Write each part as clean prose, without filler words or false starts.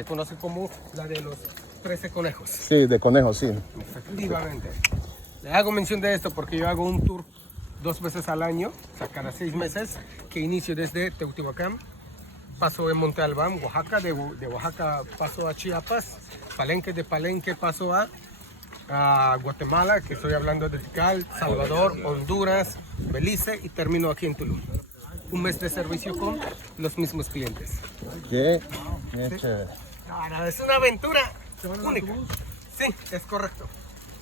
le conoce como la de los 13 conejos. Sí, de conejos, sí. Efectivamente. Le hago mención de esto porque yo hago un tour 2 veces al año, o sea, cada 6 meses, que inicio desde Teotihuacán, paso en Monte Albán, Oaxaca, de Oaxaca paso a Chiapas, Palenque, de Palenque paso a Guatemala, que estoy hablando de Tikal, Salvador, Honduras, Belice y termino aquí en Tulum. Un mes de servicio con los mismos clientes. Qué chévere. Ahora, es una aventura única. Sí, es correcto.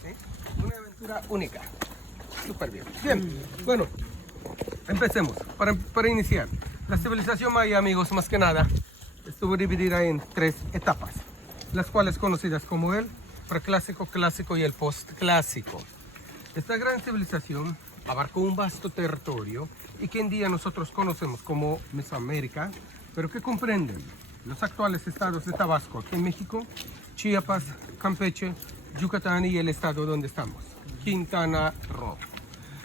¿Sí? Una aventura única. Súper bien. Bien, bueno, empecemos. Para iniciar, la civilización maya, amigos, más que nada, estuvo dividida en 3 etapas, las cuales conocidas como el preclásico, clásico y el postclásico. Esta gran civilización abarcó un vasto territorio y que en día nosotros conocemos como Mesoamérica, pero que comprenden los actuales estados de Tabasco, aquí en México, Chiapas, Campeche, Yucatán y el estado donde estamos, Quintana Roo.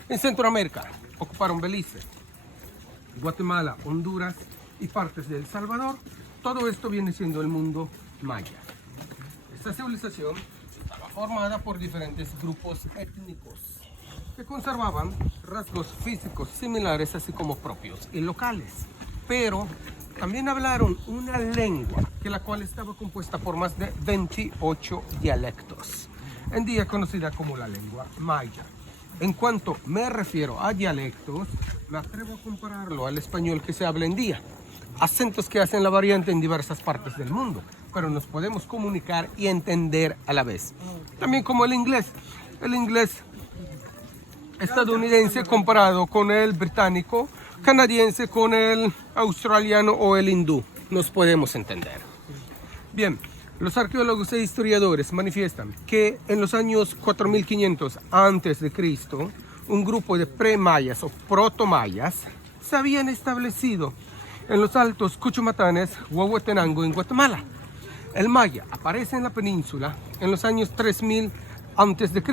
En Centroamérica ocuparon Belice, Guatemala, Honduras y partes de El Salvador. Todo esto viene siendo el mundo maya. Esta civilización estaba formada por diferentes grupos étnicos que conservaban rasgos físicos similares, así como propios y locales, pero también hablaron una lengua que la cual estaba compuesta por más de 28 dialectos, en día conocida como la lengua maya. En cuanto me refiero a dialectos, me atrevo a compararlo al español que se habla en día. Acentos que hacen la variante en diversas partes del mundo, pero nos podemos comunicar y entender a la vez. También como el inglés estadounidense comparado con el británico, canadiense con el australiano o el hindú, nos podemos entender. Bien, los arqueólogos e historiadores manifiestan que en los años 4500 a.C., un grupo de pre-mayas o proto-mayas se habían establecido en los altos Cuchumatanes, Huehuetenango, en Guatemala. El maya aparece en la península en los años 3000 a.C.,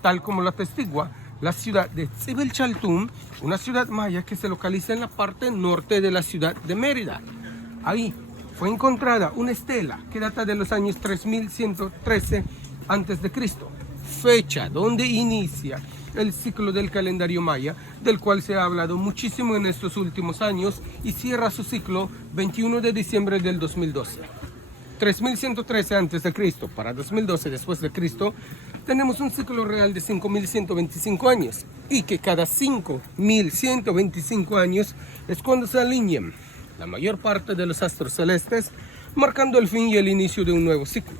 tal como lo atestigua la ciudad de Tzibelchaltún, una ciudad maya que se localiza en la parte norte de la ciudad de Mérida. Ahí fue encontrada una estela que data de los años 3113 a.C., fecha donde inicia el ciclo del calendario maya, del cual se ha hablado muchísimo en estos últimos años, y cierra su ciclo 21 de diciembre del 2012. 3113 a.C. para 2012 después de Cristo, tenemos un ciclo real de 5125 años, y que cada 5125 años es cuando se alinean la mayor parte de los astros celestes, marcando el fin y el inicio de un nuevo ciclo.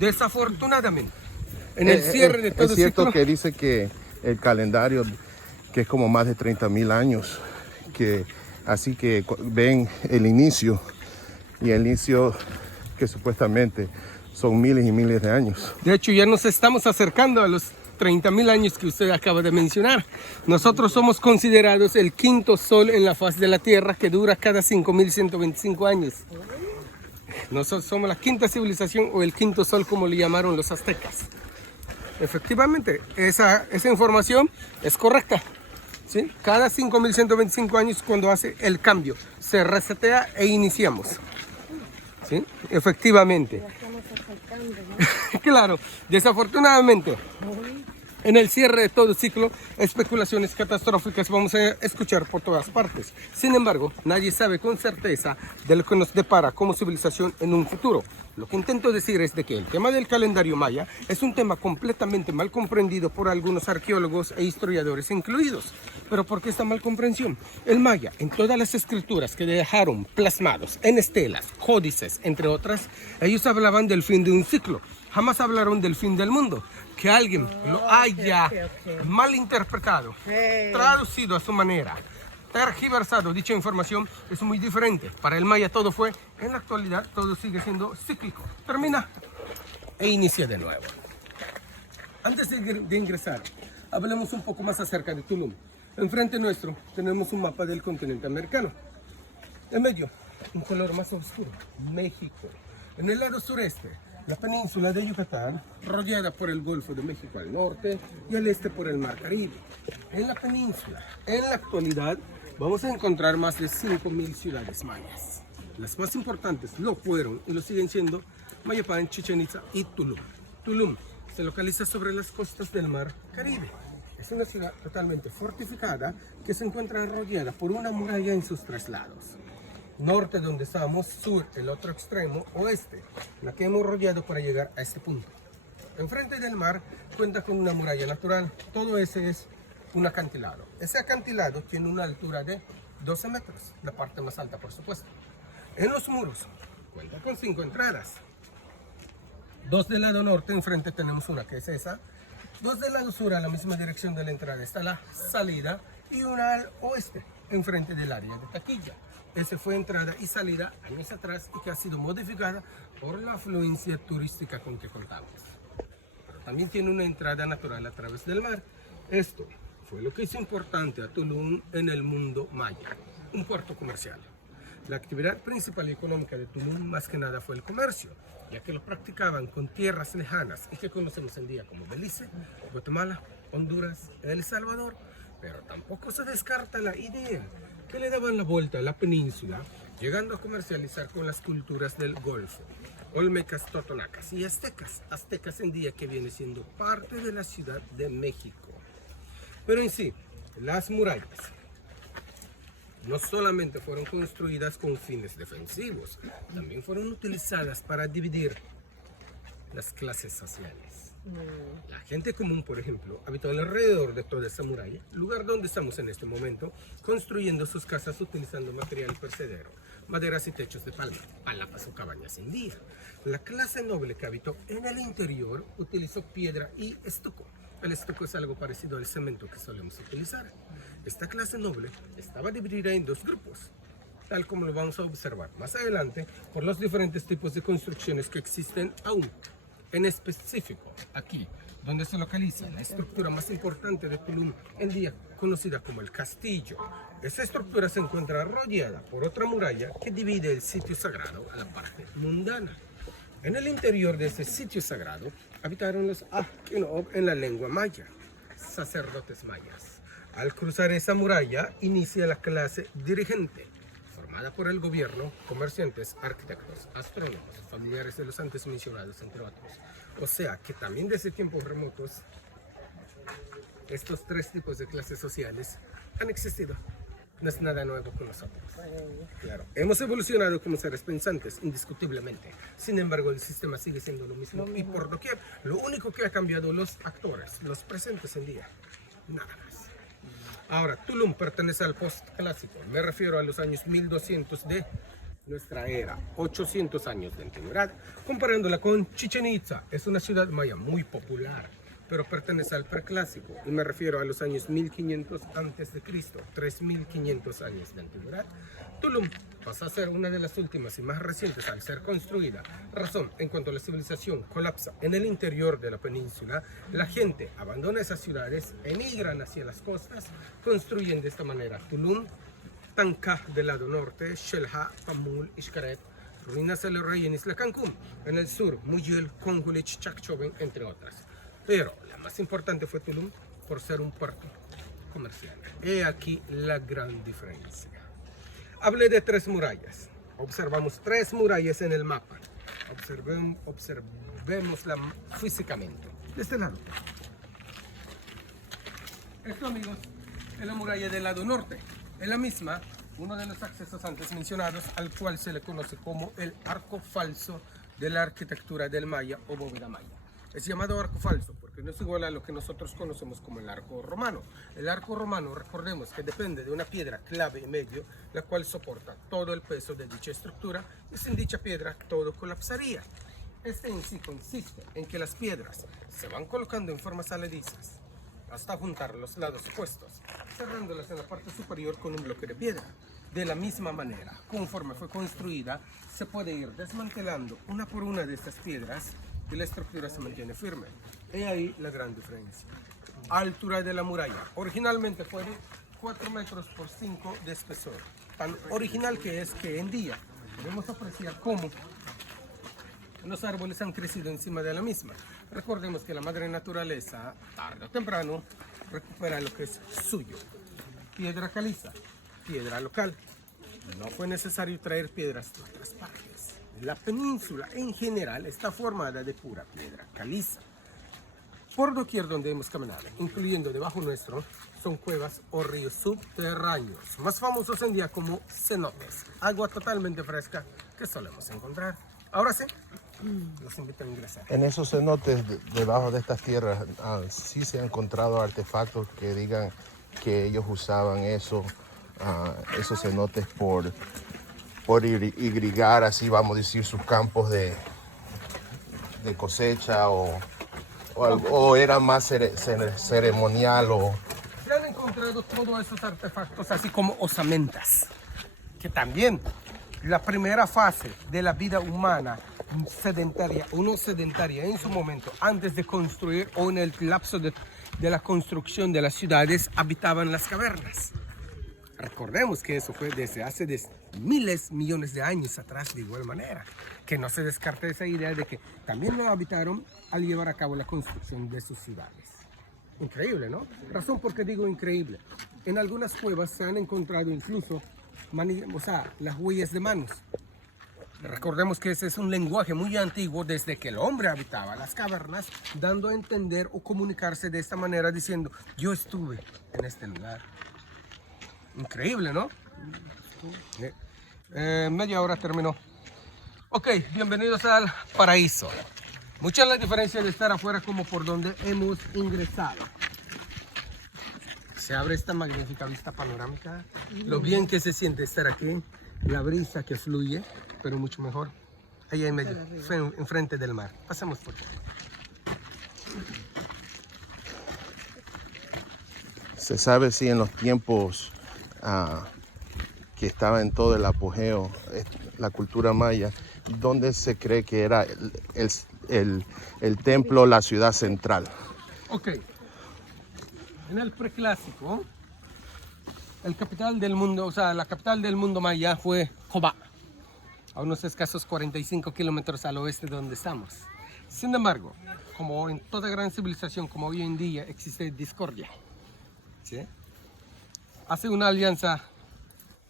Desafortunadamente, en el cierre de todo es cierto ciclo, que dice que el calendario, que es como más de 30.000 años, que así que ven el inicio, y el inicio que supuestamente son miles y miles de años. de hecho, ya nos estamos acercando a los 30.000 años que usted acaba de mencionar. Nosotros somos considerados el quinto sol en la faz de la Tierra, que dura cada 5.125 años. Nosotros somos la quinta civilización, o el quinto sol, como le llamaron los aztecas. Efectivamente, esa información es correcta. ¿Sí? Cada 5.125 años, cuando hace el cambio, se resetea e iniciamos. ¿Sí? Efectivamente. Claro, desafortunadamente, en el cierre de todo ciclo, especulaciones catastróficas vamos a escuchar por todas partes. Sin embargo, nadie sabe con certeza de lo que nos depara como civilización en un futuro. Lo que intento decir es de que el tema del calendario maya es un tema completamente mal comprendido por algunos arqueólogos e historiadores incluidos. ¿Pero por qué esta mal comprensión? El maya, en todas las escrituras que dejaron plasmados en estelas, códices, entre otras, ellos hablaban del fin de un ciclo. Jamás hablaron del fin del mundo. Que alguien lo haya malinterpretado, traducido a su manera, tergiversado dicha información, es muy diferente. Para el maya todo fue, en la actualidad todo sigue siendo cíclico. Termina e inicia de nuevo. Antes de ingresar, hablemos un poco más acerca de Tulum. Enfrente nuestro tenemos un mapa del continente americano. En medio, un color más oscuro, México. En el lado sureste, la península de Yucatán, rodeada por el Golfo de México al norte y al este por el Mar Caribe. En la península, en la actualidad, vamos a encontrar más de 5.000 ciudades mayas. Las más importantes lo fueron y lo siguen siendo Mayapán, Chichén Itzá y Tulum. Tulum se localiza sobre las costas del Mar Caribe. Es una ciudad totalmente fortificada que se encuentra rodeada por una muralla en sus tres lados. Norte donde estamos, sur el otro extremo, oeste, la que hemos rodeado para llegar a este punto. Enfrente del mar cuenta con una muralla natural, todo ese es un acantilado. Ese acantilado tiene una altura de 12 metros, la parte más alta por supuesto. En los muros cuenta con 5 entradas. 2 del lado norte, enfrente tenemos una que es esa. 2 del lado sur, a la misma dirección de la entrada está la salida, y una al oeste, enfrente del área de taquilla. Esa fue entrada y salida años atrás y que ha sido modificada por la afluencia turística con que contamos. Pero también tiene una entrada natural a través del mar. Esto fue lo que hizo importante a Tulum en el mundo maya, un puerto comercial. La actividad principal y económica de Tulum más que nada fue el comercio, ya que lo practicaban con tierras lejanas y que conocemos en día como Belice, Guatemala, Honduras, El Salvador. Pero tampoco se descarta la idea que le daban la vuelta a la península, llegando a comercializar con las culturas del Golfo, olmecas, totonacas y aztecas. Aztecas en día que viene siendo parte de la Ciudad de México. Pero en sí, las murallas no solamente fueron construidas con fines defensivos, también fueron utilizadas para dividir las clases sociales. La gente común, por ejemplo, habitó alrededor de toda esa muralla, lugar donde estamos en este momento, construyendo sus casas utilizando material perecedero, maderas y techos de palma, palapas o cabañas en día. La clase noble que habitó en el interior utilizó piedra y estuco. El estuco es algo parecido al cemento que solemos utilizar. Esta clase noble estaba dividida en 2 grupos, tal como lo vamos a observar más adelante por los diferentes tipos de construcciones que existen aún. En específico, aquí, donde se localiza la estructura más importante de Tulum, en día conocida como el castillo. Esta estructura se encuentra rodeada por otra muralla que divide el sitio sagrado a la parte mundana. En el interior de ese sitio sagrado habitaron los Akinok en la lengua maya, sacerdotes mayas. Al cruzar esa muralla inicia la clase dirigente, formada por el gobierno, comerciantes, arquitectos, astrónomos, familiares de los antes mencionados, entre otros. O sea que también desde tiempos remotos, estos 3 tipos de clases sociales han existido. No es nada nuevo con nosotros. Claro, hemos evolucionado como seres pensantes, indiscutiblemente. Sin embargo, el sistema sigue siendo lo mismo. Y por doquier, lo único que ha cambiado los actores, los presentes en día. Nada más. Ahora, Tulum pertenece al postclásico. Me refiero a los años 1200 de nuestra era, 800 años de antigüedad. Comparándola con Chichén Itzá, es una ciudad maya muy popular, pero pertenece al preclásico, y me refiero a los años 1500 a.C., 3500 años de antigüedad. Tulum pasa a ser una de las últimas y más recientes al ser construida. Razón, en cuanto la civilización colapsa en el interior de la península, la gente abandona esas ciudades, emigran hacia las costas, construyen de esta manera Tulum, Tanca del lado norte, Xel-Há, Pamul, Xcaret, ruinas del rey en Isla Cancún, en el sur, Muyil, Congulich, Chacchoven, entre otras. Pero la más importante fue Tulum por ser un puerto comercial. He aquí la gran diferencia. Hablé de 3 murallas. Observamos 3 murallas en el mapa. Observémosla físicamente. De este lado. Esto, amigos, es la muralla del lado norte. Es la misma, uno de los accesos antes mencionados, al cual se le conoce como el arco falso de la arquitectura del maya o bóveda maya. Es llamado arco falso porque no es igual a lo que nosotros conocemos como el arco romano. El arco romano, recordemos que depende de una piedra clave en medio, la cual soporta todo el peso de dicha estructura, y sin dicha piedra todo colapsaría. Este en sí consiste en que las piedras se van colocando en formas aledizas hasta juntar los lados opuestos, cerrándolas en la parte superior con un bloque de piedra. De la misma manera, conforme fue construida, se puede ir desmantelando una por una de estas piedras y la estructura se mantiene firme. He ahí la gran diferencia. Altura de la muralla. Originalmente fue de 4 metros por 5 de espesor. Tan original que es que en día podemos apreciar cómo los árboles han crecido encima de la misma. Recordemos que la madre naturaleza, tarde o temprano, recupera lo que es suyo. Piedra caliza, piedra local. no fue necesario traer piedras de otras partes. La península en general está formada de pura piedra caliza. Por doquier donde hemos caminado, incluyendo debajo nuestro, son cuevas o ríos subterráneos, más famosos en día como cenotes, agua totalmente fresca que solemos encontrar. Ahora sí, los invito a ingresar. En esos cenotes, debajo de estas tierras, sí se han encontrado artefactos que digan que ellos usaban esos cenotes por irrigar, así vamos a decir, sus campos de cosecha o era más ceremonial o... Se han encontrado todos esos artefactos, así como osamentas, que también la primera fase de la vida humana sedentaria en su momento, antes de construir o en el lapso de la construcción de las ciudades, habitaban las cavernas. Recordemos que eso fue desde hace miles, millones de años atrás, de igual manera, que no se descarte esa idea de que también lo habitaron al llevar a cabo la construcción de sus ciudades. Increíble, ¿no? Razón por qué digo increíble. En algunas cuevas se han encontrado incluso las huellas de manos. Recordemos que ese es un lenguaje muy antiguo desde que el hombre habitaba las cavernas, dando a entender o comunicarse de esta manera diciendo, yo estuve en este lugar. Increíble, ¿no? Media hora terminó. Ok, bienvenidos al paraíso. Mucha es la diferencia de estar afuera como por donde hemos ingresado. Se abre esta magnífica vista panorámica. Lo bien que se siente estar aquí. La brisa que fluye, pero mucho mejor. Allá en medio, enfrente del mar. Pasemos por aquí. Se sabe si en los tiempos que estaba en todo el apogeo la cultura maya, ¿dónde se cree que era el templo, la ciudad central? Ok. En el preclásico, la capital del mundo maya fue Cobá, a unos escasos 45 kilómetros al oeste de donde estamos. Sin embargo, como en toda gran civilización, como hoy en día, existe discordia, ¿sí? Hace una alianza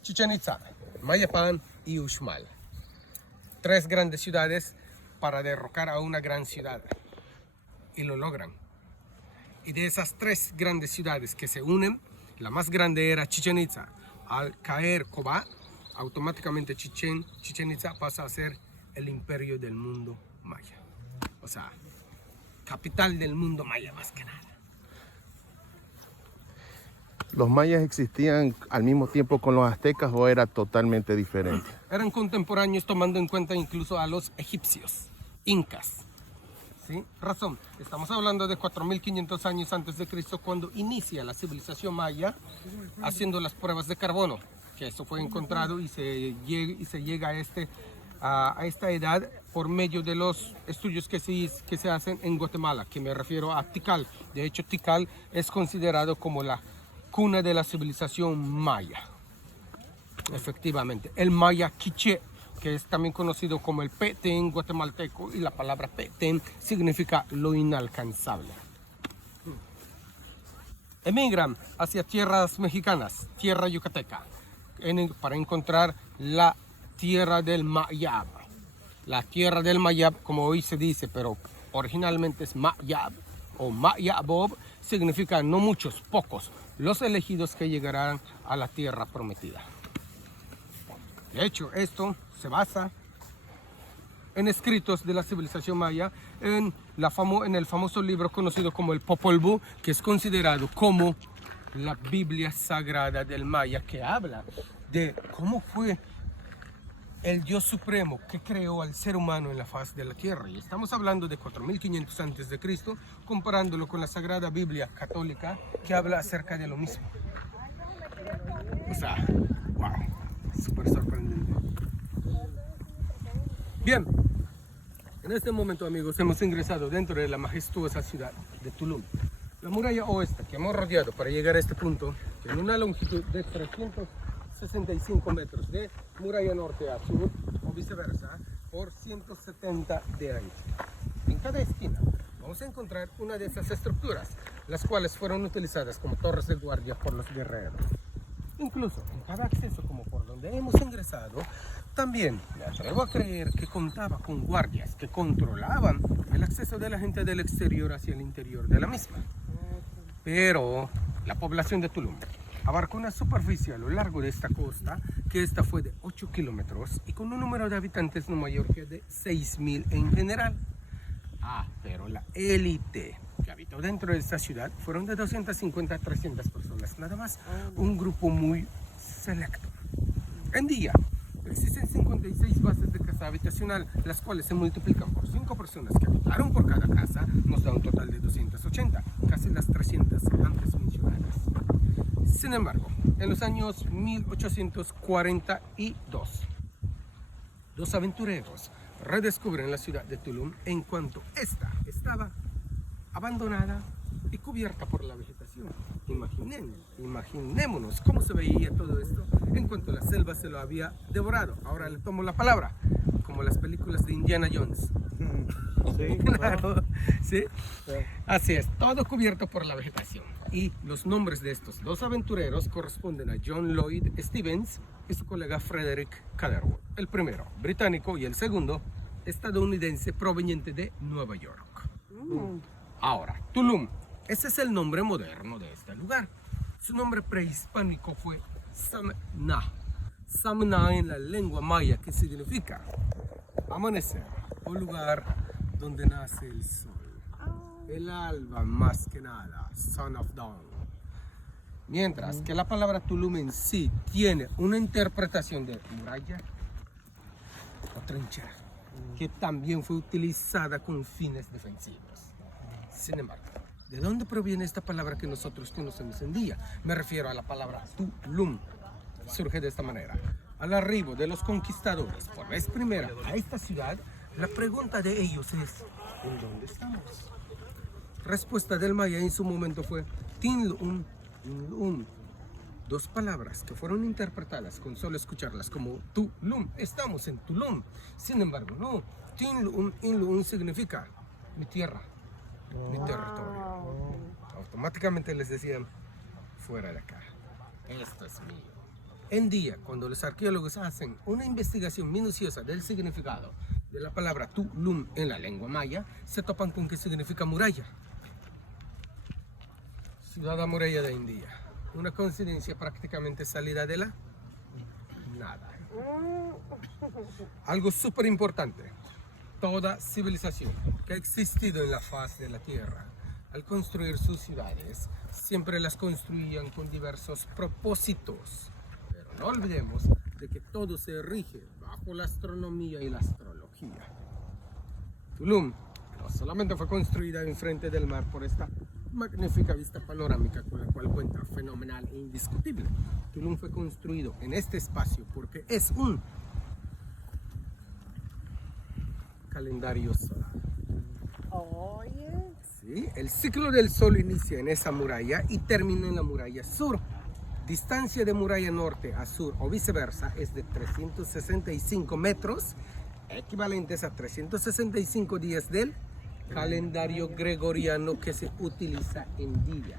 Chichén Itzá, Mayapán y Uxmal. 3 grandes ciudades para derrocar a una gran ciudad. Y lo logran. Y de esas 3 grandes ciudades que se unen, la más grande era Chichén Itzá. Al caer Cobá, automáticamente Chichén Itzá pasa a ser el imperio del mundo maya. O sea, capital del mundo maya más que nada. ¿Los mayas existían al mismo tiempo con los aztecas o era totalmente diferente? Eran contemporáneos, tomando en cuenta incluso a los egipcios, incas. ¿Sí? Razón, estamos hablando de 4.500 años antes de Cristo, cuando inicia la civilización maya haciendo las pruebas de carbono, que eso fue encontrado y se llega a esta edad por medio de los estudios que se hacen en Guatemala, que me refiero a Tikal. De hecho, Tikal es considerado como la cuna de la civilización maya. Efectivamente, el maya quiché, que es también conocido como el Petén guatemalteco, y la palabra Petén significa lo inalcanzable. Emigran hacia tierras mexicanas, tierra yucateca, para encontrar la tierra del Mayab. La tierra del Mayab, como hoy se dice, pero originalmente es Mayab o Mayabob, significa no muchos, pocos, los elegidos que llegarán a la tierra prometida. De hecho, esto se basa en escritos de la civilización maya, en el famoso libro conocido como el Popol Vuh, que es considerado como la Biblia sagrada del maya, que habla de cómo fue el Dios supremo que creó al ser humano en la faz de la tierra. Y estamos hablando de 4.500 antes de Cristo, comparándolo con la Sagrada Biblia católica, que habla acerca de lo mismo. O sea, wow, súper sorprendente. Bien, en este momento, amigos, hemos ingresado dentro de la majestuosa ciudad de Tulum. La muralla oeste que hemos rodeado para llegar a este punto, tiene una longitud de 365 metros de muralla norte a sur, o viceversa, por 170 de ancho. En cada esquina vamos a encontrar una de esas estructuras, las cuales fueron utilizadas como torres de guardia por los guerreros. Incluso en cada acceso como por donde hemos ingresado, también me atrevo a creer que contaba con guardias que controlaban el acceso de la gente del exterior hacia el interior de la misma. Pero la población de Tulum abarcó una superficie a lo largo de esta costa, que esta fue de 8 kilómetros y con un número de habitantes no mayor que de 6,000 en general. Pero la élite que habitó dentro de esta ciudad fueron de 250 a 300 personas, nada más, un grupo muy selecto. En día, existen 56 bases de casa habitacional, las cuales se multiplican por 5 personas que habitaron por cada casa, nos da un total de 280, casi las 300 antes mencionadas. Sin embargo, en los años 1842, dos aventureros redescubren la ciudad de Tulum en cuanto esta estaba abandonada y cubierta por la vegetación. Imaginémonos cómo se veía todo esto en cuanto la selva se lo había devorado. Ahora le tomo la palabra, como las películas de Indiana Jones. Sí, Claro, ¿sí? Así es, todo cubierto por la vegetación. Y los nombres de estos dos aventureros corresponden a John Lloyd Stevens y su colega Frederick Catherwood. El primero, británico, y el segundo, estadounidense proveniente de Nueva York. Ahora, Tulum, ese es el nombre moderno de este lugar. Su nombre prehispánico fue Samna. Samna en la lengua maya, que significa amanecer o lugar donde nace el sol. El alba, más que nada, son of dawn. Mientras que la palabra Tulum en sí tiene una interpretación de muralla o trinchera, que también fue utilizada con fines defensivos. Sin embargo, ¿de dónde proviene esta palabra que nosotros conocemos en día? Me refiero a la palabra Tulum. Surge de esta manera. Al arribo de los conquistadores por vez primera a esta ciudad, la pregunta de ellos es: ¿en dónde estamos? Respuesta del maya en su momento fue Tinlum, Inlum. Dos palabras que fueron interpretadas con solo escucharlas como Tulum. Estamos en Tulum. Sin embargo, no. Tinlum, Inlum significa mi tierra, mi territorio. Automáticamente les decían: fuera de acá. Esto es mío. En día, cuando los arqueólogos hacen una investigación minuciosa del significado de la palabra Tulum en la lengua maya, se topan con que significa muralla. Ciudad amurallada de India. Una coincidencia prácticamente salida de la nada. Algo súper importante. Toda civilización que ha existido en la faz de la tierra, al construir sus ciudades, siempre las construían con diversos propósitos. Pero no olvidemos de que todo se rige bajo la astronomía y la astrología. Tulum no solamente fue construida enfrente del mar por esta magnífica vista panorámica con la cual cuenta, fenomenal e indiscutible. Tulum fue construido en este espacio porque es un calendario solar. Oye. ¿Sí? El ciclo del sol inicia en esa muralla y termina en la muralla sur. Distancia de muralla norte a sur o viceversa es de 365 metros, equivalentes a 365 días del calendario gregoriano que se utiliza en día.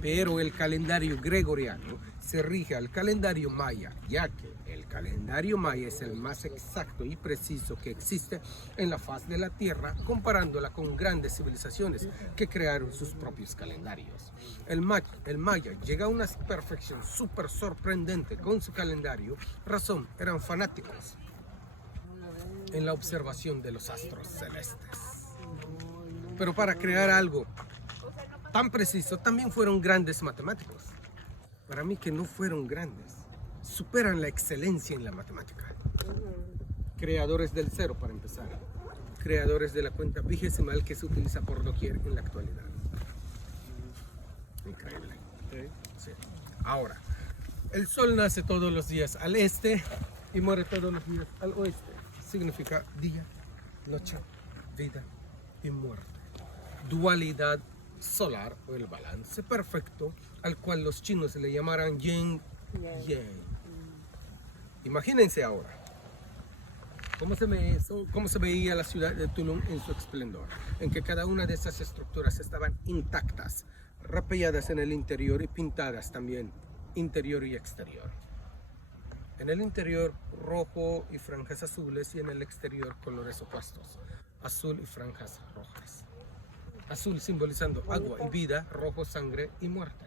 Pero el calendario gregoriano se rige al calendario maya, ya que el calendario maya es el más exacto y preciso que existe en la faz de la tierra, comparándola con grandes civilizaciones que crearon sus propios calendarios. El maya llega a una perfección súper sorprendente con su calendario. Razón, eran fanáticos en la observación de los astros celestes. Pero para crear algo tan preciso, también fueron grandes matemáticos. Para mí que no fueron grandes, superan la excelencia en la matemática. Creadores del cero, para empezar. Creadores de la cuenta vigesimal que se utiliza por doquier en la actualidad. Increíble. Sí. Ahora, el sol nace todos los días al este y muere todos los días al oeste. Significa día, noche, vida y muerte. Dualidad solar o el balance perfecto, al cual los chinos le llamarán yin yang. Imagínense ahora cómo se veía la ciudad de Tulum en su esplendor, en que cada una de esas estructuras estaban intactas, rapelladas en el interior y pintadas también interior y exterior. En el interior rojo y franjas azules y en el exterior colores opuestos, azul y franjas rojas. Azul simbolizando agua y vida, rojo sangre y muerte.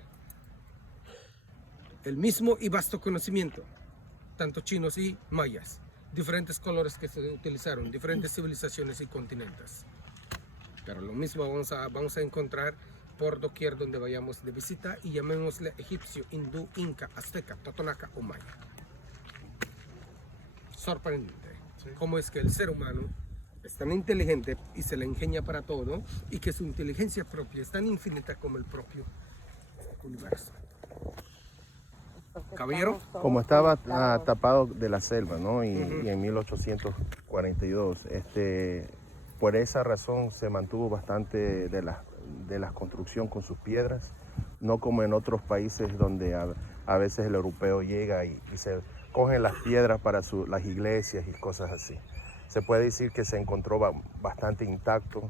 El mismo y vasto conocimiento, tanto chinos y mayas, diferentes colores que se utilizaron, diferentes civilizaciones y continentes. Pero lo mismo vamos a encontrar por doquier donde vayamos de visita y llamémosle egipcio, hindú, inca, azteca, totonaca o maya. Sorprendente cómo es que el ser humano es tan inteligente y se le ingenia para todo y que su inteligencia propia es tan infinita como el propio universo. Caballero. Como estaba tapado de la selva, ¿no? Y en 1842, por esa razón se mantuvo bastante de la construcción con sus piedras, no como en otros países donde a veces el europeo llega y se cogen las piedras para las iglesias y cosas así. Se puede decir que se encontró bastante intacto.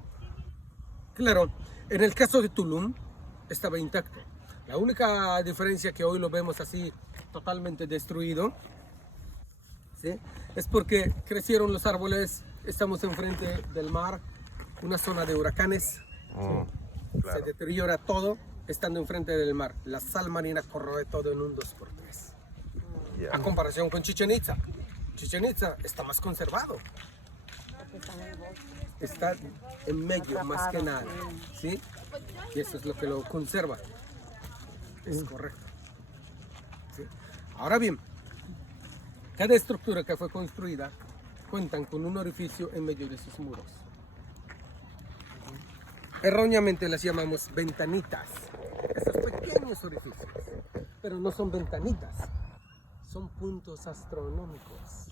Claro, en el caso de Tulum estaba intacto. La única diferencia que hoy lo vemos así totalmente destruido, ¿sí?, es porque crecieron los árboles, estamos enfrente del mar, una zona de huracanes, ¿sí? Claro. Se deteriora todo estando enfrente del mar. La sal marina corroe todo en un 2x3. Yeah. A comparación con Chichén Itzá. Chichén Itzá está más conservado. Está en medio más que nada, ¿sí? Y eso es lo que lo conserva. Es correcto. ¿Sí? Ahora bien, cada estructura que fue construida cuentan con un orificio en medio de sus muros. Erróneamente las llamamos ventanitas. Esos pequeños orificios. Pero no son ventanitas, son puntos astronómicos.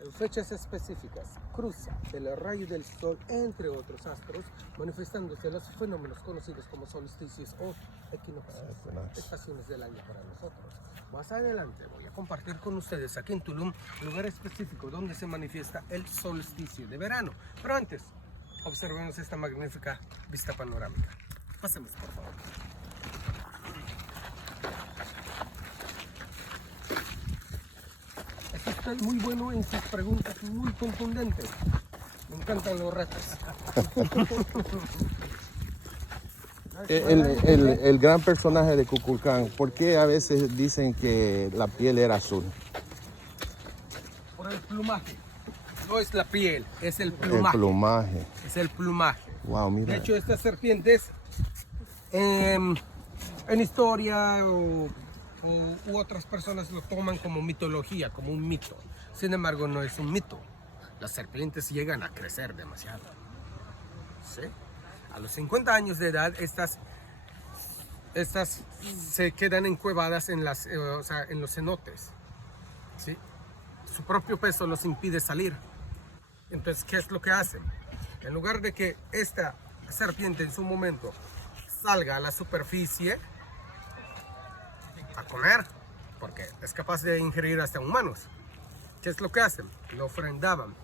En fechas específicas, cruza el rayo del sol entre otros astros, manifestándose los fenómenos conocidos como solsticios o equinoccios, estaciones del año para nosotros. Más adelante voy a compartir con ustedes aquí en Tulum lugar específico donde se manifiesta el solsticio de verano. Pero antes, observemos esta magnífica vista panorámica. Pasemos, por favor. Está muy bueno en sus preguntas, muy contundentes. Me encantan los retos. El gran personaje de Kukulcán, ¿por qué a veces dicen que la piel era azul? Por el plumaje. No es la piel, es el plumaje. El plumaje. Es el plumaje. Wow, mira. De hecho, estas serpientes en historia u otras personas lo toman como mitología, como un mito. Sin embargo, no es un mito. Las serpientes llegan a crecer demasiado. ¿Sí? A los 50 años de edad, estas se quedan encuevadas en los cenotes. ¿Sí? Su propio peso los impide salir. Entonces, ¿qué es lo que hacen? En lugar de que esta serpiente en su momento salga a la superficie a comer, porque es capaz de ingerir hasta humanos, ¿qué es lo que hacen? Lo ofrendaban.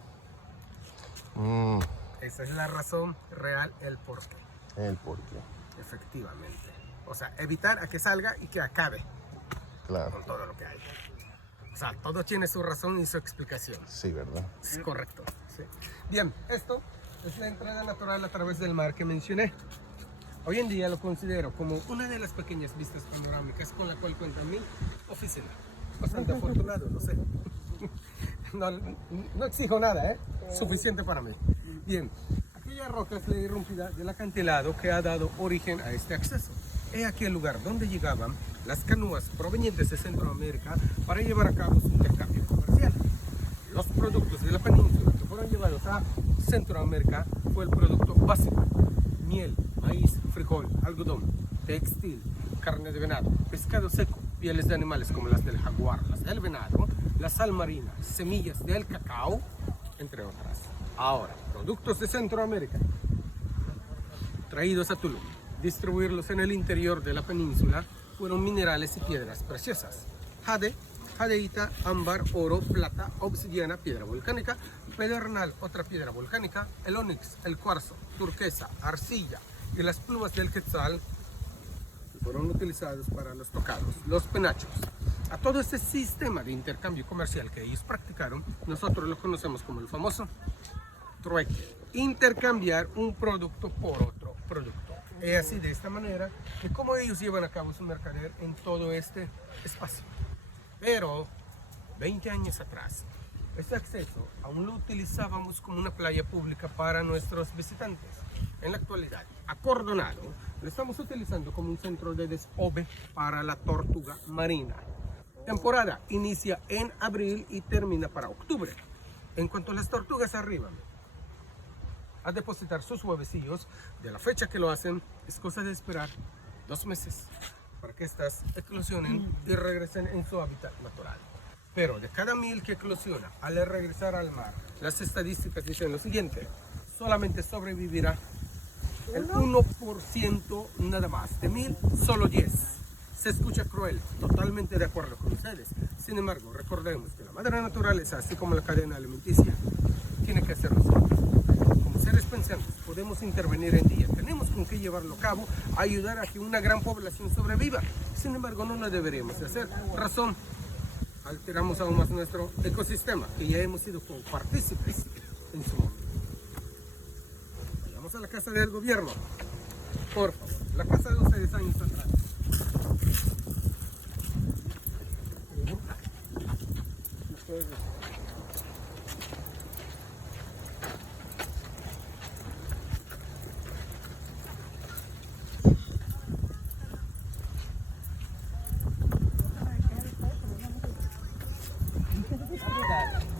Esa es la razón real, el porqué. El porqué. Efectivamente. O sea, evitar a que salga y que acabe Claro. con todo lo que hay. O sea, todo tiene su razón y su explicación. Sí, ¿verdad? Es correcto. ¿Sí? Bien, esto es la entrada natural a través del mar que mencioné. Hoy en día lo considero como una de las pequeñas vistas panorámicas con la cual cuenta mi oficina. Bastante afortunado, lo sé. No exijo nada, ¿eh? Suficiente para mí. Bien, aquella roca es la irrumpida del acantilado que ha dado origen a este acceso. He aquí el lugar donde llegaban las canoas provenientes de Centroamérica para llevar a cabo su intercambio comercial. Los productos de la península que fueron llevados a Centroamérica fue el producto básico: miel, maíz, frijol, algodón, textil, carne de venado, pescado seco, pieles de animales como las del jaguar, las del venado, la sal marina, semillas del cacao, entre otras. Ahora, productos de Centroamérica traídos a Tulum, distribuirlos en el interior de la península, fueron minerales y piedras preciosas: jade, jadeíta, ámbar, oro, plata, obsidiana, piedra volcánica, pedernal, otra piedra volcánica, el ónix, el cuarzo, turquesa, arcilla y las plumas del quetzal, fueron utilizados para los tocados, los penachos. A todo ese sistema de intercambio comercial que ellos practicaron, nosotros lo conocemos como el famoso trueque. Intercambiar un producto por otro producto. Es así, de esta manera, de cómo ellos llevan a cabo su mercader en todo este espacio. Pero 20 años atrás, este acceso aún lo utilizábamos como una playa pública para nuestros visitantes. En la actualidad, acordonado, lo estamos utilizando como un centro de desove para la tortuga marina. Temporada inicia en abril y termina para octubre. En cuanto las tortugas arriban a depositar sus huevecillos, de la fecha que lo hacen, es cosa de esperar 2 meses para que estas eclosionen y regresen en su hábitat natural. Pero de cada 1000 que eclosiona, al regresar al mar, las estadísticas dicen lo siguiente: solamente sobrevivirá el 1% nada más. De 1000, solo 10. Se escucha cruel, totalmente de acuerdo con ustedes. Sin embargo, recordemos que la madre naturaleza, así como la cadena alimenticia, tiene que hacerlo siempre. Como seres pensantes, podemos intervenir en ella. Tenemos con qué llevarlo a cabo, ayudar a que una gran población sobreviva. Sin embargo, no lo deberíamos de hacer. Razón, alteramos aún más nuestro ecosistema, que ya hemos sido partícipes en su momento. Vayamos a la casa del gobierno, por favor. La casa de ustedes años atrás.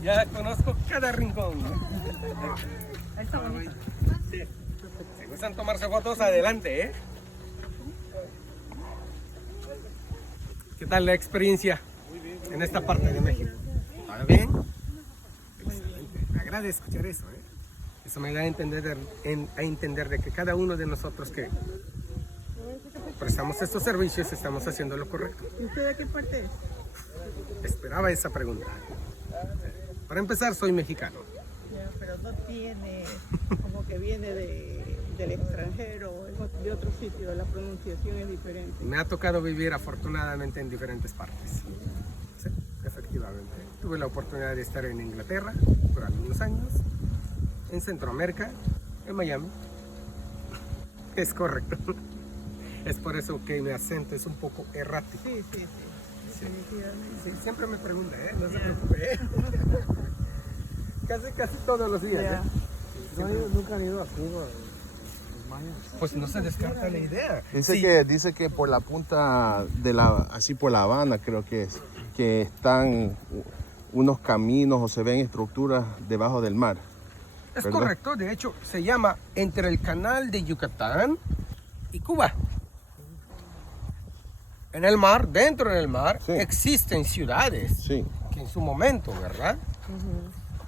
Ya conozco cada rincón. Sí. Si gustan tomarse fotos, adelante, ¿eh? ¿Qué tal la experiencia en esta parte de México? ¿Está bien? Excelente. Me agrada escuchar eso, ¿eh? Eso me da a entender de que cada uno de nosotros que prestamos estos servicios estamos haciendo lo correcto. ¿Y usted de qué parte es? Esperaba esa pregunta. Para empezar, soy mexicano. Ya, pero no tiene, como que viene del extranjero, de otro sitio, la pronunciación es diferente. Me ha tocado vivir afortunadamente en diferentes partes. Sí, efectivamente. Tuve la oportunidad de estar en Inglaterra por algunos años, en Centroamérica, en Miami. Es correcto. Es por eso que mi acento es un poco errático. Sí, sí, sí, definitivamente. Sí, siempre me pregunta, ¿eh? No se preocupe, ¿eh? Casi todos los días, ¿eh? Nunca han ido aquí, los mayas. Pues no se descarta la idea. Dice que por la punta de así por La Habana, creo que es, que están unos caminos o se ven estructuras debajo del mar. Es ¿verdad? correcto, de hecho se llama entre el canal de Yucatán y Cuba. En el mar, dentro del mar, Sí. existen ciudades Sí, que en su momento, ¿verdad?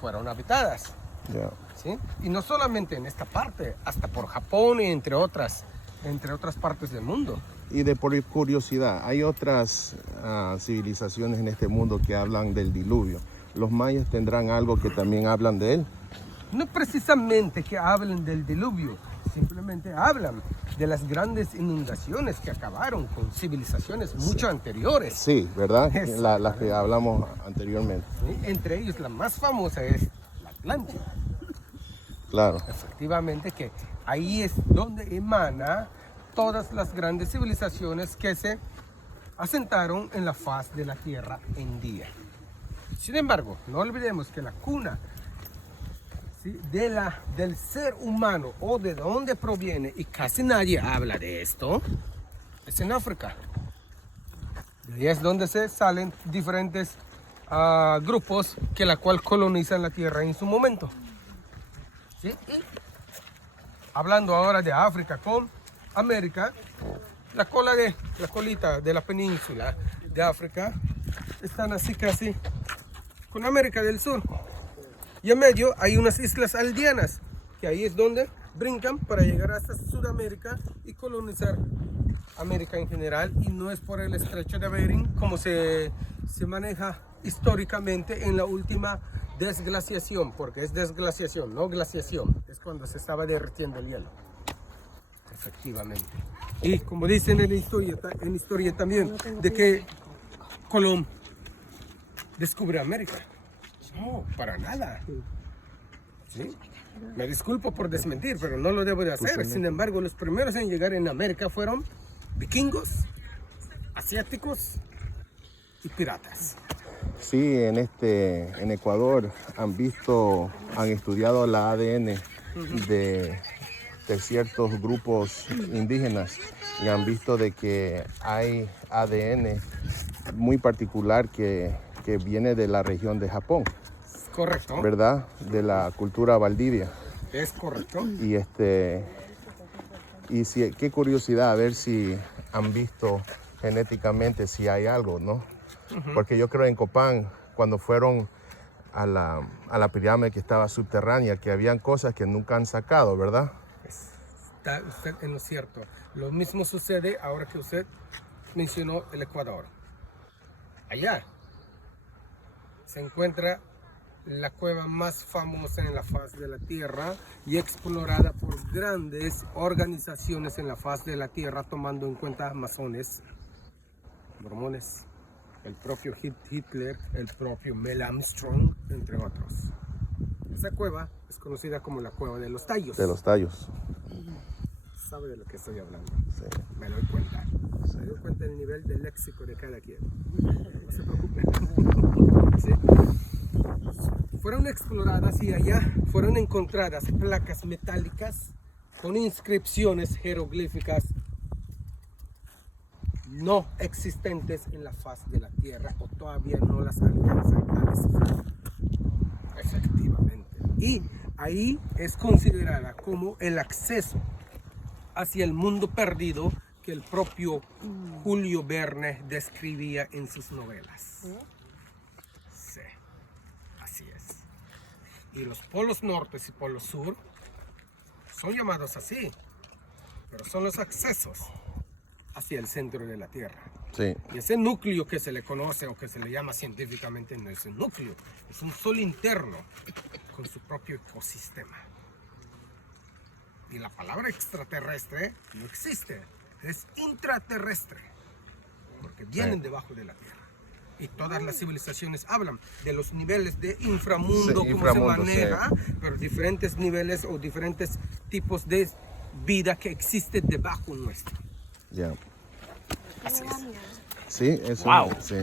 Fueron habitadas, ya. ¿sí? Y no solamente en esta parte, hasta por Japón y entre otras partes del mundo. Y por curiosidad, hay otras civilizaciones en este mundo que hablan del diluvio. ¿Los mayas tendrán algo que también hablan de él? No precisamente que hablen del diluvio, simplemente hablan de las grandes inundaciones que acabaron con civilizaciones mucho anteriores. Sí, ¿verdad? Es- Las que hablamos anteriormente. ¿Sí? Entre ellos la más famosa es la Atlántida. Claro. Efectivamente que ahí es donde emana todas las grandes civilizaciones que se asentaron en la faz de la Tierra en día. Sin embargo, no olvidemos que la cuna, ¿sí?, del ser humano o de dónde proviene, y casi nadie habla de esto, es en África. De ahí es donde se salen diferentes grupos que la cual colonizan la Tierra en su momento. ¿Sí? Y hablando ahora de África con América, la colita de la península de África están así casi con América del Sur. Y en medio hay unas islas aldeanas, que ahí es donde brincan para llegar hasta Sudamérica y colonizar América en general. Y no es por el estrecho de Bering como se maneja históricamente en la última desglaciación, porque es desglaciación, no glaciación, es cuando se estaba derritiendo el hielo. Efectivamente. Y como dicen en historia también, de que Colón descubre América. No, para nada. ¿Sí? Me disculpo por desmentir, pero no lo debo de hacer. Sin embargo, los primeros en llegar en América fueron vikingos, asiáticos y piratas. Sí, en Ecuador han estudiado la ADN de ciertos grupos indígenas y han visto de que hay ADN muy particular que viene de la región de Japón, Correcto. ¿verdad? De la cultura Valdivia. Es correcto. Y si, qué curiosidad a ver si han visto genéticamente si hay algo, ¿no? Porque yo creo en Copán, cuando fueron a la pirámide que estaba subterránea, que habían cosas que nunca han sacado, ¿verdad? Está usted en lo cierto. Lo mismo sucede ahora que usted mencionó el Ecuador. Allá se encuentra la cueva más famosa en la faz de la Tierra y explorada por grandes organizaciones en la faz de la Tierra, tomando en cuenta masones, mormones, el propio Hitler, el propio Mel Armstrong, entre otros. Esa cueva es conocida como la Cueva de los Tallos. De los tallos. Sabe de lo que estoy hablando. Sí. Me doy cuenta. Me doy cuenta del nivel del léxico de cada quien. No se preocupen. ¿Sí? Fueron exploradas y allá fueron encontradas placas metálicas con inscripciones jeroglíficas no existentes en la faz de la Tierra o todavía no las alcanzan a descifrar. Efectivamente. Y ahí es considerada como el acceso hacia el mundo perdido que el propio Julio Verne describía en sus novelas. Sí, así es. Y los polos norte y polos sur son llamados así, pero son los accesos hacia el centro de la Tierra. Sí. Y ese núcleo que se le conoce o que se le llama científicamente no es un núcleo, es un sol interno con su propio ecosistema. Y la palabra extraterrestre no existe, es intraterrestre, porque vienen debajo de la Tierra. Y todas las civilizaciones hablan de los niveles de inframundo, Sí, cómo inframundo, se maneja, pero diferentes niveles o diferentes tipos de vida que existe debajo nuestro. Ya. Así es. Sí, eso. Wow. Sí.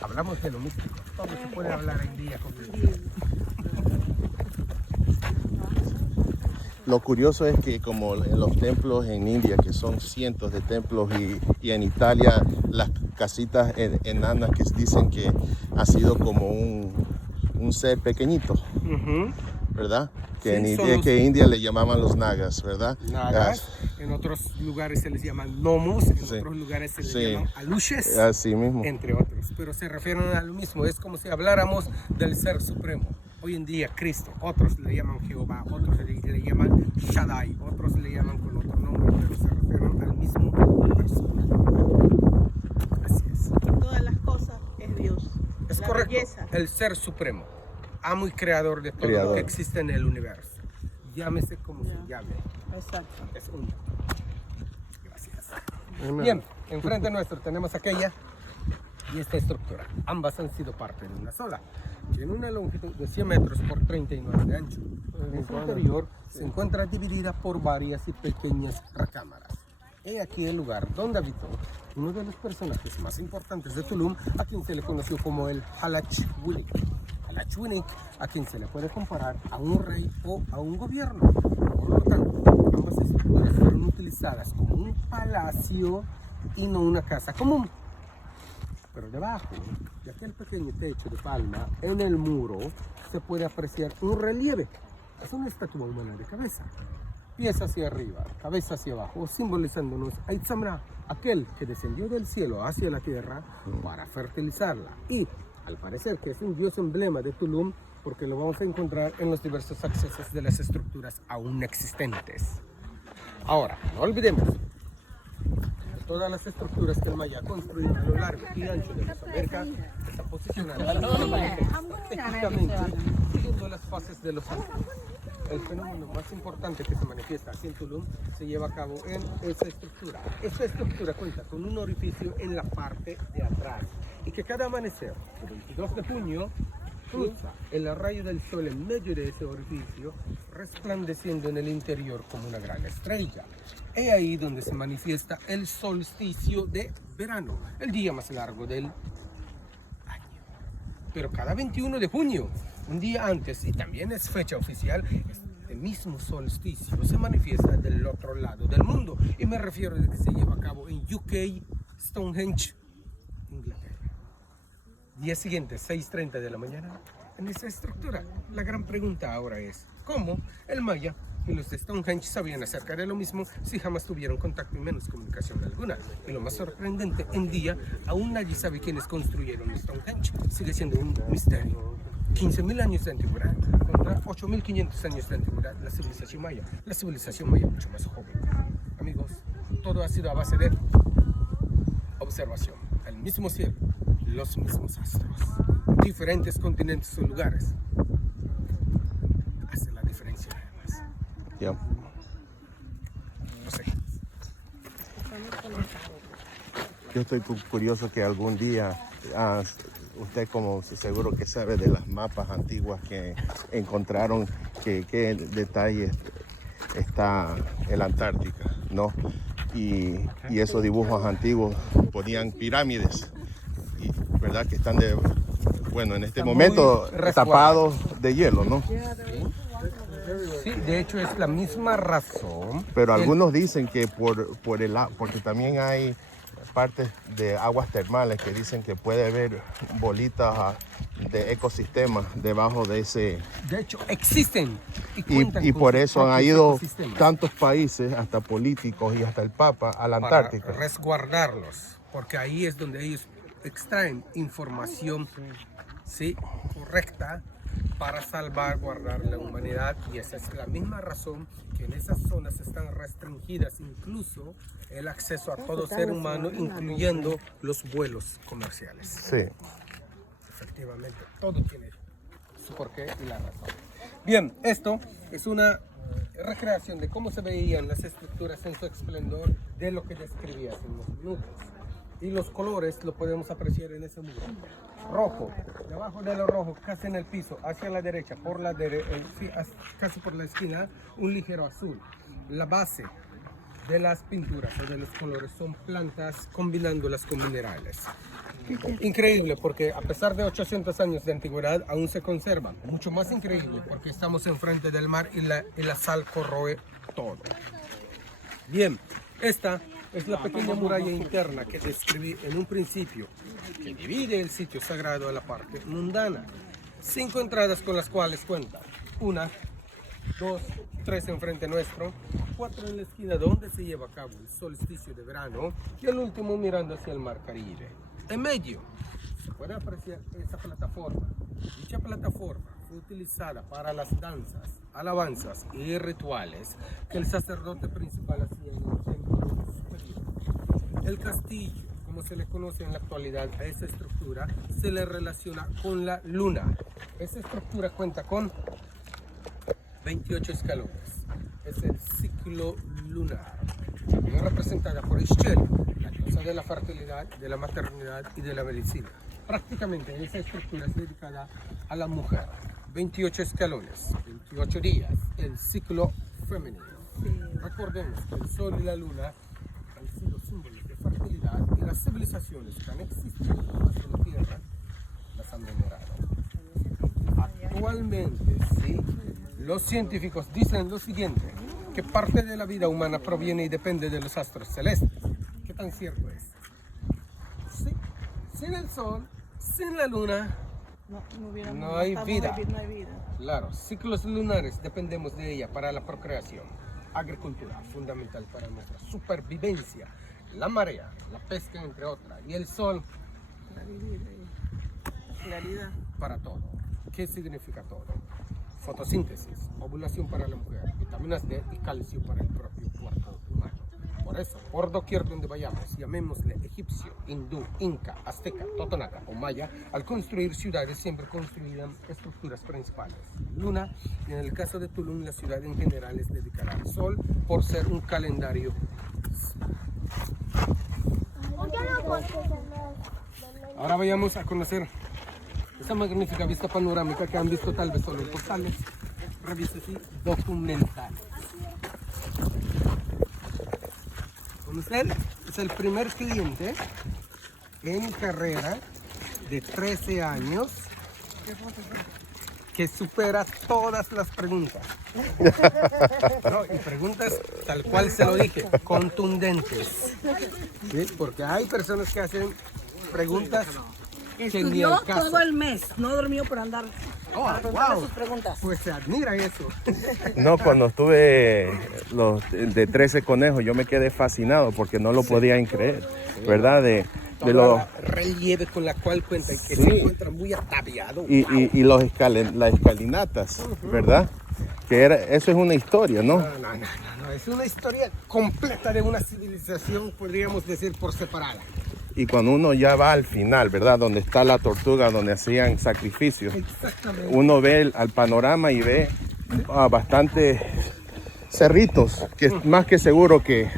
Hablamos de lo místico, todo se puede hablar en día con Lo curioso es que como en los templos en India, que son cientos de templos, y en Italia las casitas enanas que dicen que ha sido como un ser pequeñito, ¿verdad? Que Sí, en India le llamaban los nagas, ¿verdad? nagas, en otros lugares se les llaman gnomos, en Sí. otros lugares se les Sí. llaman aluches, Así mismo. entre otros, pero se refieren a lo mismo, es como si habláramos del ser supremo. Hoy en día Cristo, otros le llaman Jehová, otros le llaman Shaddai, otros le llaman con otro nombre, pero se refieren al mismo persona. Así es. Todas las cosas es Dios. Es La correcto, belleza. el ser supremo, amo y creador de todo Creador. lo que existe en el universo. Llámese como se llame, Exacto. es único. Gracias. Bien, enfrente nuestro tenemos aquella y esta estructura. Ambas han sido parte de una sola. Tiene una longitud de 100 metros por 39 de ancho. En su interior se encuentra dividida por varias y pequeñas recámaras. He aquí el lugar donde habitó uno de los personajes más importantes de Tulum, a quien se le conoció como el Halachwinik. Halachwinik, a quien se le puede comparar a un rey o a un gobierno. Por lo tanto, ambas estructuras fueron utilizadas como un palacio y no una casa común. Pero debajo de aquel pequeño techo de palma, en el muro, se puede apreciar un relieve. Es una estatua humana de cabeza. Pies hacia arriba, cabeza hacia abajo, simbolizándonos a Itzamna, aquel que descendió del cielo hacia la tierra para fertilizarla. Y al parecer que es un dios emblema de Tulum, porque lo vamos a encontrar en los diversos accesos de las estructuras aún existentes. Ahora, no olvidemos, todas las estructuras que el Maya construyó a lo largo y ancho de Mesoamérica están posicionadas estratégicamente siguiendo las fases de los astros. el fenómeno más importante que se manifiesta aquí en Tulum se lleva a cabo en esa estructura. Esta estructura cuenta con un orificio en la parte de atrás y que cada amanecer, el 22 de junio, cruza el rayo del sol en medio de ese orificio, resplandeciendo en el interior como una gran estrella. Es ahí donde se manifiesta el solsticio de verano, el día más largo del año. Pero cada 21 de junio, un día antes, y también es fecha oficial, este mismo solsticio se manifiesta del otro lado del mundo. Y me refiero a que se lleva a cabo en UK, Stonehenge, Inglaterra. Día siguiente, 6:30 de la mañana, en esa estructura. La gran pregunta ahora es, ¿cómo el maya y los de Stonehenge sabían acerca de lo mismo si jamás tuvieron contacto y menos comunicación alguna? Y lo más sorprendente, en día, aún nadie sabe quiénes construyeron Stonehenge. Sigue siendo un misterio. 15.000 años de antigüedad contra 8.500 años de antigüedad, la civilización maya mucho más joven. Amigos, todo ha sido a base de observación. El mismo cielo, los mismos astros, diferentes continentes o lugares. Hace la diferencia nada más. Ya. No sé. Yo estoy curioso que algún día, usted como seguro que sabe de las mapas antiguas que encontraron, qué detalles está en la Antártica, ¿no? Y esos dibujos antiguos ponían pirámides, y, ¿verdad? Que están bueno, en este Está momento muy tapados de hielo, ¿no? Sí, de hecho es la misma razón. Pero algunos dicen que porque también hay partes de aguas termales que dicen que puede haber bolitas de ecosistemas debajo de ese. De hecho, existen. cuentan Y con por sus eso han propios ido ecosistemas tantos países, hasta políticos y hasta el Papa, a la para Antártica. resguardarlos, porque ahí es donde ellos extraen información, ¿sí?, correcta para salvaguardar la humanidad, y esa es la misma razón que en esas zonas están restringidas incluso el acceso a todo ser humano, incluyendo los vuelos comerciales. Sí. Efectivamente, todo tiene su porqué y la razón. Bien, esto es una recreación de cómo se veían las estructuras en su esplendor de lo que describí hace unos minutos. Y los colores lo podemos apreciar en ese muro. Rojo, debajo de lo rojo, casi en el piso, hacia la derecha, casi por la esquina, un ligero azul. La base de las pinturas o de los colores son plantas combinándolas con minerales. Increíble, porque a pesar de 800 años de antigüedad aún se conservan. Mucho más increíble porque estamos enfrente del mar y la sal corroe todo. Bien, esta es la pequeña muralla interna que describí en un principio, que divide el sitio sagrado a la parte mundana. 5 entradas con las cuales cuenta. 1, 2, 3 enfrente nuestro, 4 en la esquina donde se lleva a cabo el solsticio de verano, y el último mirando hacia el mar Caribe. En medio se puede apreciar esa plataforma. Dicha plataforma fue utilizada para las danzas, alabanzas y rituales que el sacerdote principal hacía en el templo superior. El castillo, como se le conoce en la actualidad a esa estructura, se le relaciona con la luna. Esa estructura cuenta con 28 escalones. Es el ciclo lunar, también representada por Ixchel, la diosa de la fertilidad, de la maternidad y de la medicina. Prácticamente esa estructura es dedicada a la mujer. 28 escalones, 28 días, el ciclo femenino. Recordemos que el sol y la luna han sido símbolos de fertilidad, y las civilizaciones que han existido en la Tierra las han venerado. Actualmente, sí, los científicos dicen lo siguiente, que parte de la vida humana proviene y depende de los astros celestes. ¿Qué tan cierto es? Sí, sin el sol, sin la luna, no hay vida. No hay vida. Claro, ciclos lunares, dependemos de ella para la procreación. Agricultura, fundamental para nuestra supervivencia. La marea, la pesca, entre otras. Y el sol, Claridad. para todo. ¿Qué significa todo? Fotosíntesis, ovulación para la mujer, vitaminas D y calcio para el propio cuerpo humano. Por eso, por doquier donde vayamos, llamémosle egipcio, hindú, inca, azteca, totonaca o maya, al construir ciudades siempre construían estructuras principales. Luna, y en el caso de Tulum, la ciudad en general es dedicada al sol por ser un calendario. Ahora vayamos a conocer esta magnífica vista panorámica que han visto tal vez solo en postales, revistas y documentales. Con usted es el primer cliente en carrera de 13 años que supera todas las preguntas. No, y preguntas tal cual se lo dije, contundentes. ¿Sí? Porque hay personas que hacen preguntas que ni Estudió al caso. todo el mes, no durmió por andar Oh, preguntando wow. sus preguntas. Pues se admira eso. No, cuando estuve los de 13 conejos, yo me quedé fascinado porque no lo podía creer, ¿verdad? De Todo los el relieve con la cual cuenta y que Sí. se encuentra muy ataviado. y las escalinatas, ¿verdad? Eso es una historia, ¿no? No, es una historia completa de una civilización, podríamos decir, por separada. Y cuando uno ya va al final, ¿verdad? Donde está la tortuga, donde hacían sacrificios, Exactamente. uno ve al panorama y ve bastantes cerritos, que es más que seguro que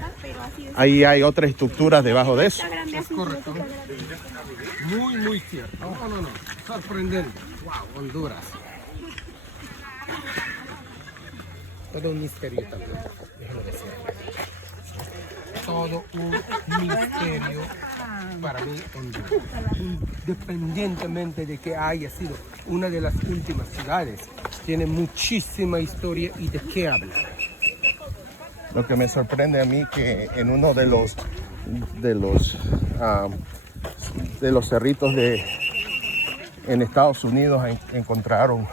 ahí hay otras estructuras debajo de eso. Es correcto. Muy, muy cierto. No. Sorprendente. Wow, Honduras. Todo un misterio también, déjame decir. Todo un misterio para mí, Honduras. Independientemente de que haya sido una de las últimas ciudades, tiene muchísima historia y de qué hablar. Lo que me sorprende a mí que en uno de los cerritos en Estados Unidos encontraron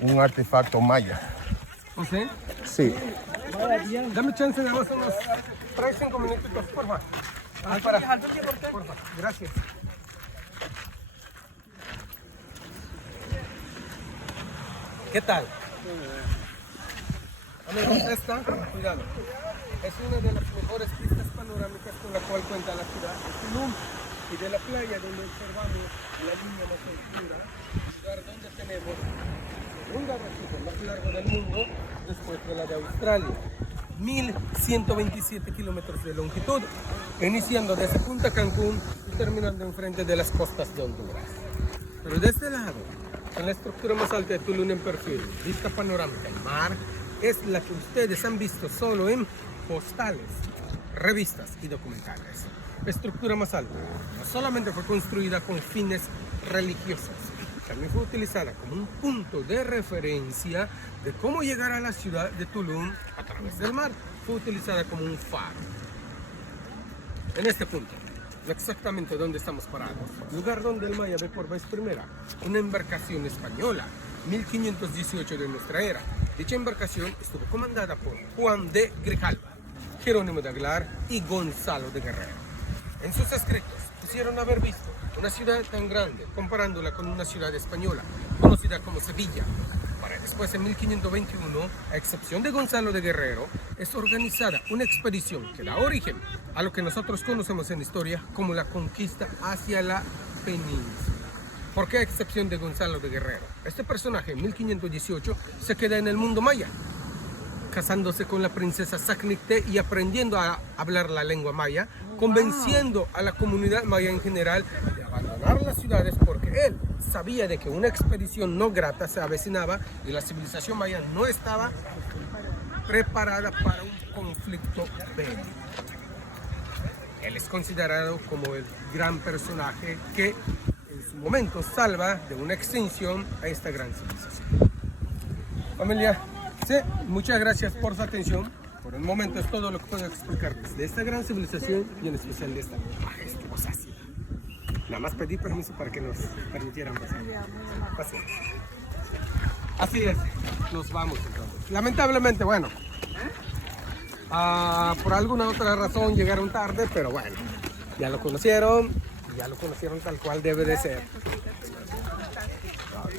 un artefacto maya. ¿José? Sí. Dame chance de más unos 3-5 minutitos, por favor. Por favor, gracias. ¿Qué tal? Amigos, esta, cuidado, es una de las mejores vistas panorámicas con la cual cuenta la ciudad de Tulum y de la playa donde observamos la línea más oscura, lugar donde tenemos el segundo arrecife más largo del mundo después de la de Australia. 1127 kilómetros de longitud, iniciando desde Punta Cancún y terminando enfrente de las costas de Honduras. Pero de este lado, en la estructura más alta de Tulum en perfil, vista panorámica al mar, es la que ustedes han visto solo en postales, revistas y documentales. La estructura más alta no solamente fue construida con fines religiosos, también fue utilizada como un punto de referencia de cómo llegar a la ciudad de Tulum a través del mar. Fue utilizada como un faro. En este punto, exactamente donde estamos parados, lugar donde el Maya ve por vez primera una embarcación española, 1518 de nuestra era. Dicha embarcación estuvo comandada por Juan de Grijalva, Jerónimo de Aguilar y Gonzalo de Guerrero. En sus escritos quisieron haber visto una ciudad tan grande, comparándola con una ciudad española, conocida como Sevilla. Para después, en 1521, a excepción de Gonzalo de Guerrero, es organizada una expedición que da origen a lo que nosotros conocemos en historia como la conquista hacia la península. ¿Por qué a excepción de Gonzalo de Guerrero? Este personaje en 1518 se queda en el mundo maya, casándose con la princesa Sacnicté y aprendiendo a hablar la lengua maya, convenciendo a la comunidad maya en general de abandonar las ciudades porque él sabía de que una expedición no grata se avecinaba y la civilización maya no estaba preparada para un conflicto bélico. Él es considerado como el gran personaje que en su momento salva de una extinción a esta gran civilización. Familia, sí, muchas gracias por su atención. Por el momento es todo lo que puedo explicarles de esta gran civilización y en especial de esta majestuosa ciudad. Nada más pedí permiso para que nos permitieran pasar. Paciencia. Así es, nos vamos entonces. Lamentablemente, bueno, por alguna otra razón llegaron tarde, pero bueno, ya lo conocieron tal cual debe de ser.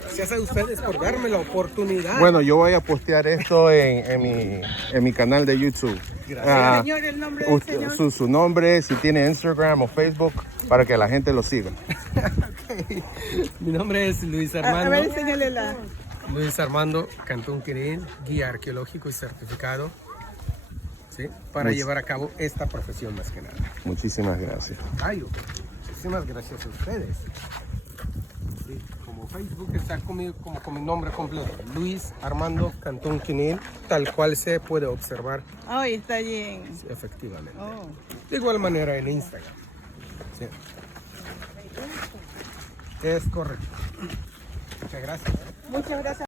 Gracias a ustedes por darme la oportunidad. Bueno, yo voy a postear esto en mi canal de YouTube. Ah, Señor, el nombre del señor. su nombre, si tiene Instagram o Facebook, para que la gente lo siga. Mi nombre es Luis A Armando. ver, enséñale la. Luis Armando Cantón Quiril, guía arqueológico y certificado, ¿sí? Para llevar a cabo esta profesión más que nada. Muchísimas gracias. Ay, muchísimas gracias a ustedes. Sí, como Facebook está conmigo, como con mi nombre completo, Luis Armando Cantón Quiril, tal cual se puede observar Ay, está allí en. efectivamente. Oh. De igual manera en Instagram. Sí. Es correcto. Muchas gracias. Muchas gracias.